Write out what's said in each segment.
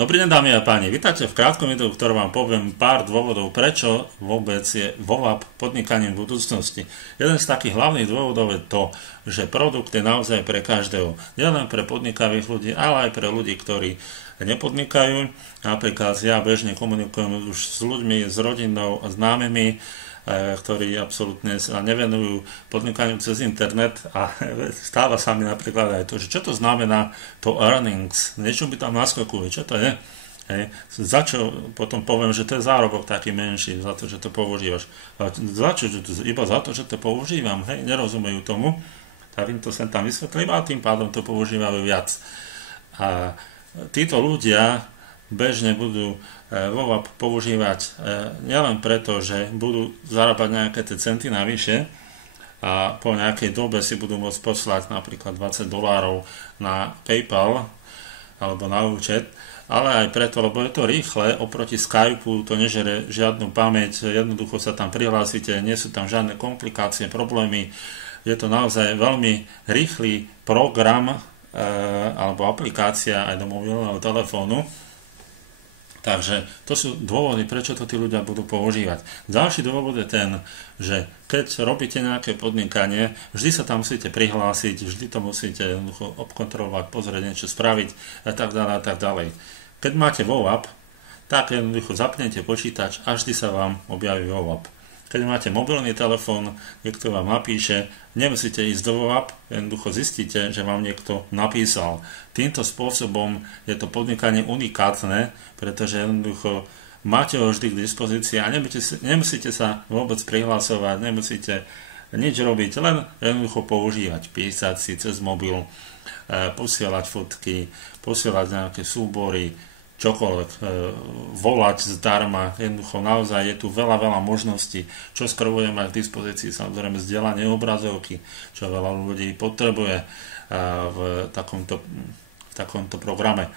Dobrý deň, dámy a páni. Vítajte v krátkom videu, v ktorom vám poviem pár dôvodov, prečo vôbec je VoWap podnikaním v budúcnosti. Jeden z takých hlavných dôvodov je to, že produkt je naozaj pre každého. Nielen pre podnikavých ľudí, ale aj pre ľudí, ktorí nepodnikajú. Napríklad ja bežne komunikujem už s ľuďmi, s rodinou a známymi, ktorí absolútne sa nevenujú podnikaniu cez internet a stáva sa mi napríklad aj to, že čo to znamená to earnings, niečo by tam naskakuje, čo to je? Hej. Za čo potom poviem, že to je zárobok taký menší, za to, že to používaš. Za čo? Iba za to, že to používam, hej, nerozumejú tomu, tak im to sem tam vysvetlím a tým pádom to používajú viac. A títo ľudia bežne budú VoWap používať nielen preto, že budú zarábať nejaké tie centy navyše a po nejakej dobe si budú môcť poslať napríklad $20 na PayPal alebo na účet, ale aj preto, lebo je to rýchle, oproti Skypeu to nežere žiadnu pamäť, jednoducho sa tam prihlásite, nie sú tam žiadne komplikácie, problémy, je to naozaj veľmi rýchly program alebo aplikácia aj do mobilného telefónu. Takže to sú dôvody, prečo to tí ľudia budú používať. Ďalší dôvod je ten, že keď robíte nejaké podnikanie, vždy sa tam musíte prihlásiť, vždy to musíte jednoducho obkontrolovať, pozrieť, niečo spraviť a tak ďalej a tak ďalej. Keď máte VoWap, tak jednoducho zapnete počítač a vždy sa vám objaví VoWap. Keď máte mobilný telefón, niekto vám napíše, nemusíte ísť do VoWap, jednoducho zistíte, že vám niekto napísal. Týmto spôsobom je to podnikanie unikátne, pretože jednoducho máte ho vždy k dispozícii a nemusíte sa vôbec prihlasovať, nemusíte nič robiť, len jednoducho používať, písať si cez mobil, posielať fotky, posielať nejaké súbory, čokoľvek, volať zdarma, jednoducho naozaj je tu veľa možností, čo skoro budeme mať k dispozícii, samozrejme zdieľanie obrazovky, čo veľa ľudí potrebuje v takomto programe.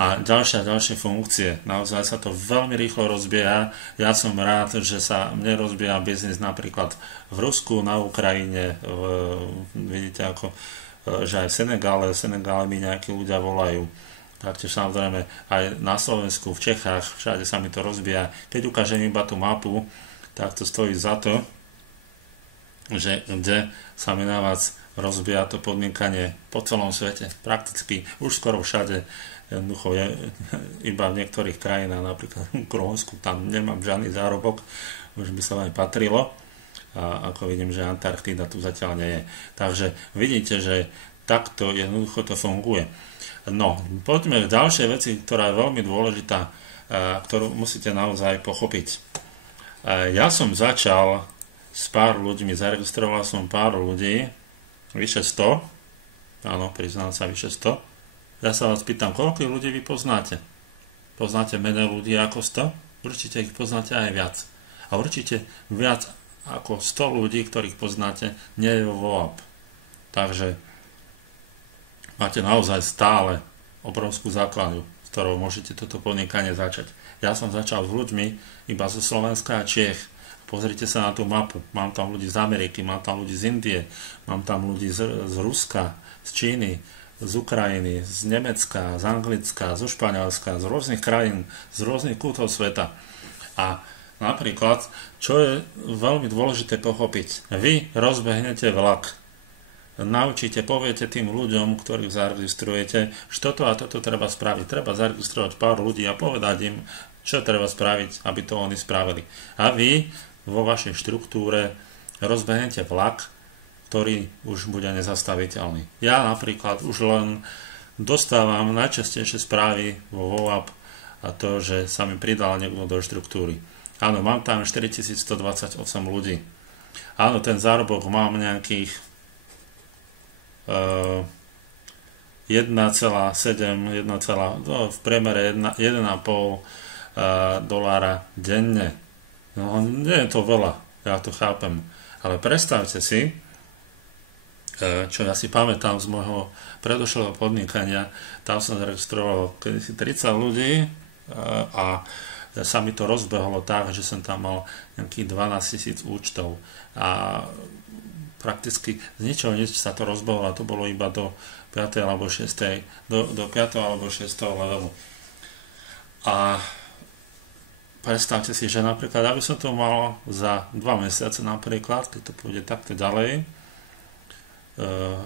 A ďalšie funkcie, naozaj sa to veľmi rýchlo rozbieha, ja som rád, že sa mne rozbieha biznis napríklad v Rusku, na Ukrajine, vidíte ako, že aj v Senegále mi nejakí ľudia volajú. Taktiež samozrejme aj na Slovensku, v Čechách, všade sa mi to rozbieha. Keď ukážem iba tú mapu, tak to stojí za to, že kde sa mi najviac rozbieha to podnikanie po celom svete. Prakticky už skoro všade, jednoducho je iba v niektorých krajinách, napríklad v Grónsku, tam nemám žiadny zárobok, už by sa aj patrilo. A ako vidím, že Antarktída tu zatiaľ nie je. Takže vidíte, že takto jednoducho to funguje. No, poďme k ďalšej veci, ktorá je veľmi dôležitá, ktorú musíte naozaj pochopiť. Ja som začal s pár ľuďmi, zaregistroval som pár ľudí, vyše 100, áno, priznám sa, vyše 100. Ja sa vás pýtam, koľko ľudí vy poznáte? Poznáte menej ľudí ako 100? Určite ich poznáte aj viac. A určite viac ako 100 ľudí, ktorých poznáte, nie je vo VoWap. Takže máte naozaj stále obrovskú základňu, s ktorou môžete toto podnikanie začať. Ja som začal s ľuďmi iba zo Slovenska a Čiech. Pozrite sa na tú mapu. Mám tam ľudí z Ameriky, mám tam ľudí z Indie, mám tam ľudí z Ruska, z Číny, z Ukrajiny, z Nemecka, z Anglicka, zo Španielska, z rôznych krajín, z rôznych kútov sveta. A napríklad, čo je veľmi dôležité pochopiť, vy rozbehnete vlak, naučíte, poviete tým ľuďom, ktorých zaregistrujete, že toto a toto treba spraviť. Treba zaregistrovať pár ľudí a povedať im, čo treba spraviť, aby to oni spravili. A vy vo vašej štruktúre rozbehnete vlak, ktorý už bude nezastaviteľný. Ja napríklad už len dostávam najčastejšie správy vo VoWap a to, že sa mi pridal niekto do štruktúry. Áno, mám tam 4128 ľudí. Áno, ten zárobok mám nejakých 1,7, v priemere 1,5 dolára denne. No, nie je to veľa, ja to chápem. Ale predstavte si, čo ja si pamätám z môjho predošlého podnikania, tam som zaregistroval kedysi 30 ľudí a sa mi to rozbehlo tak, že som tam mal nejakých 12 000 účtov. A prakticky z ničoho nič sa to rozbehlo a to bolo iba do 5. alebo 6. do 5. alebo 6. levelu. A predstavte si, že napríklad, aby som to mal za 2 mesiace napríklad, keď to pôjde takto ďalej,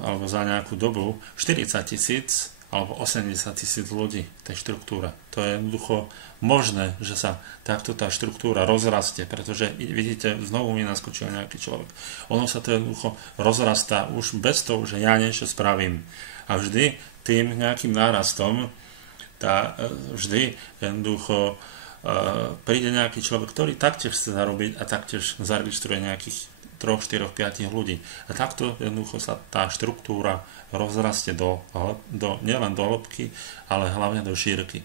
alebo za nejakú dobu, 40 000 alebo 80 000 ľudí v tej štruktúre. To je jednoducho možné, že sa takto tá štruktúra rozrastie, pretože vidíte, znovu mi naskočil nejaký človek. Ono sa to jednoducho rozrastá už bez toho, že ja niečo spravím. A vždy tým nejakým nárastom vždy jednoducho príde nejaký človek, ktorý taktiež chce zarobiť a taktiež zaregistruje nejakých 3, 4, 5 ľudí. A takto jednoducho sa tá štruktúra rozrastie nielen do hĺbky, ale hlavne do šírky.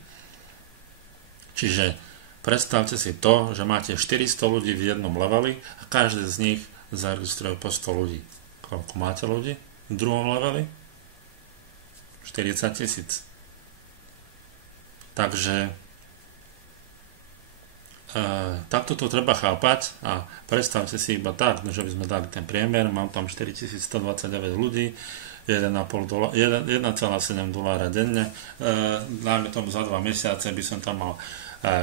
Čiže predstavte si to, že máte 400 ľudí v jednom leveli a každý z nich zaregistruje po 100 ľudí. Koľko máte ľudí v druhom leveli? 40 000. Takže takto to treba chápať a predstavte si iba tak, že by sme dali ten priemer, mám tam 4129 ľudí, 1,7 dolára denne, dáme tomu za 2 mesiace by som tam mal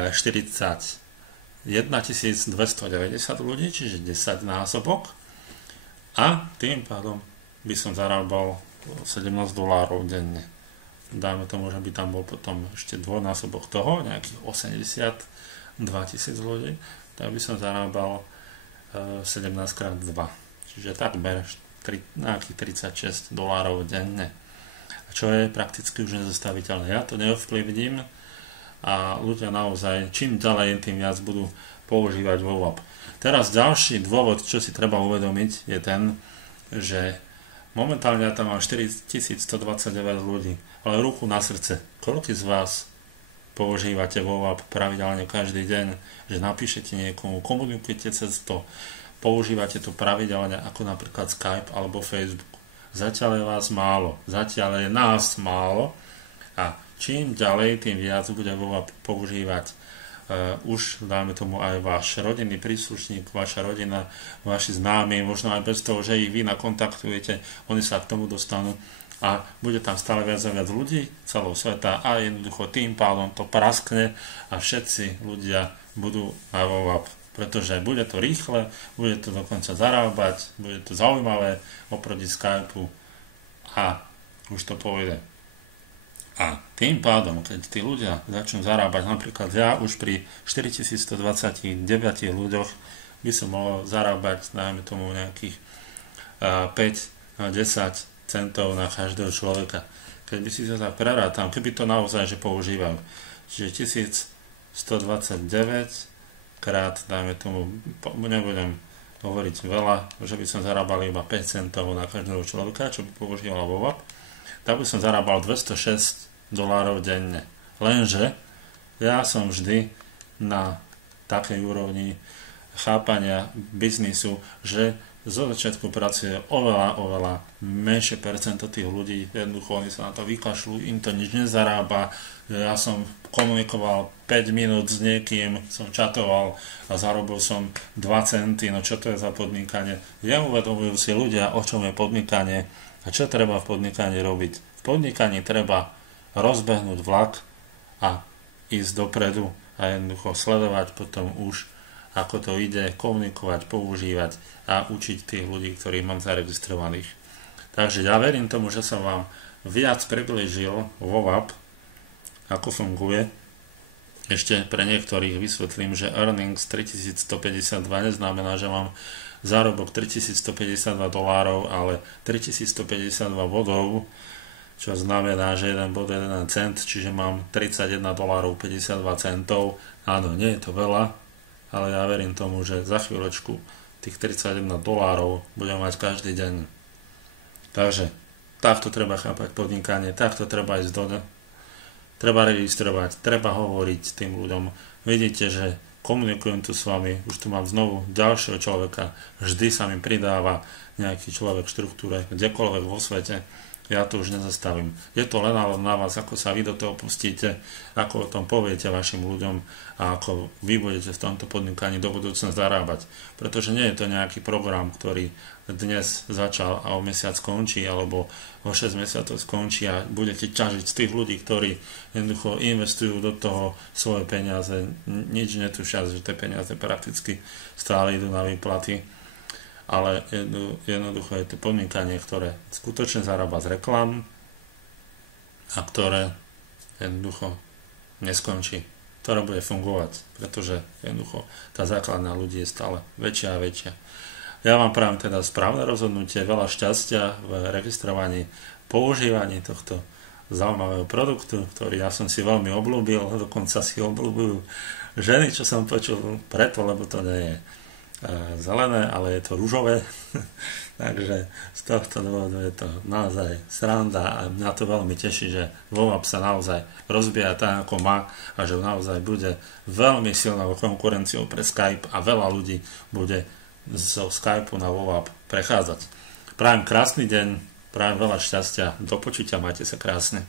41 290 ľudí, čiže 10 násobok a tým pádom by som zarábal $17 denne. Dáme tomu, že by tam bol potom ešte dvojnásobok toho, nejakých 82 000 ľudí, tak by som zarábal 17x2, čiže takmer nejakých $36 denne, čo je prakticky už nezastaviteľné. Ja to neovplyvním a ľudia naozaj čím ďalej, tým viac budú používať VoWap. Teraz ďalší dôvod, čo si treba uvedomiť, je ten, že momentálne ja tam mám 4129 ľudí, ale ruku na srdce, koľko z vás používate VoWap pravidelne každý deň, že napíšete niekomu, komunikujete cez to, používate to pravidelne ako napríklad Skype alebo Facebook. Zatiaľ je vás málo, zatiaľ je nás málo a čím ďalej, tým viac bude VoWap používať už dáme tomu aj váš rodinný príslušník, vaša rodina, vaši známi, možno aj bez toho, že ich vy nakontaktujete, oni sa k tomu dostanú a bude tam stále viac a viac ľudí celého sveta a jednoducho tým pádom to praskne a všetci ľudia budú na VoWap, pretože bude to rýchle, bude to dokonca zarábať, bude to zaujímavé oproti Skypeu a už to pôjde. A tým pádom, keď tí ľudia začnú zarábať, napríklad ja už pri 4129 ľuďoch by som mohol zarábať, najmä tomu nejakých 5-10 centov na každého človeka. Keď by si to tak prerátal, keby to naozaj že používam, čiže 1129 krát, dajme tomu, nebudem hovoriť veľa, že by som zarábal iba 5 centov na každého človeka, čo by používal VoWap, tak by som zarábal $206 denne. Lenže ja som vždy na takej úrovni chápania biznisu, že zo začiatku pracuje oveľa menšie percento tých ľudí, jednoducho oni sa na to vykašľú, im to nič nezarába. Ja som komunikoval 5 minút s niekým, som čatoval a zarobil som 2 centy, no čo to je za podnikanie? Neuvedomujú si ľudia, o čom je podnikanie a čo treba v podnikaní robiť. V podnikaní treba rozbehnúť vlak a ísť dopredu a jednoducho sledovať potom už, ako to ide, komunikovať, používať a učiť tých ľudí, ktorých mám zaregistrovaných. Takže ja verím tomu, že som vám viac priblížil VoWap, ako funguje. Ešte pre niektorých vysvetlím, že earnings 3152 neznamená, že mám zárobok $3152, ale 3152 bodov, čo znamená, že 1 bod 1 cent, čiže mám $31.52. Áno, nie je to veľa, ale ja verím tomu, že za chvíľočku tých $31 budem mať každý deň. Takže takto treba chápať podnikanie, takto treba ísť treba registrovať, treba hovoriť tým ľuďom. Vidíte, že komunikujem tu s vami, už tu mám znovu ďalšieho človeka, vždy sa mi pridáva nejaký človek v štruktúre, kdekoľvek vo svete Ja to už nezastavím. Je to len na vás, ako sa vy do toho pustíte, ako o tom poviete vašim ľuďom a ako vy budete v tomto podnikaní do budúcna zarábať. Pretože nie je to nejaký program, ktorý dnes začal a o mesiac skončí, alebo o 6 mesiacov skončí a budete ťažiť z tých ľudí, ktorí jednoducho investujú do toho svoje peniaze, nič netušia, že tie peniaze prakticky stále idú na výplaty. Ale jednoducho je to podnikanie, ktoré skutočne zarába z reklam a ktoré jednoducho neskončí, ktoré bude fungovať, pretože jednoducho tá základná ľudí je stále väčšia a väčšia. Ja vám prajem teda správne rozhodnutie, veľa šťastia v registrovaní, používaní tohto zaujímavého produktu, ktorý ja som si veľmi obľúbil, dokonca si obľúbujú ženy, čo som počul, preto, lebo to nie je zelené, ale je to ružové. Takže z tohto dôvodu je to naozaj sranda a mňa to veľmi teší, že VoWap sa naozaj rozbieha tak, ako má a že naozaj bude veľmi silnou konkurenciou pre Skype a veľa ľudí bude zo Skypeu na VoWap prechádzať. Prajem krásny deň, prajem veľa šťastia, do počutia, majte sa krásne.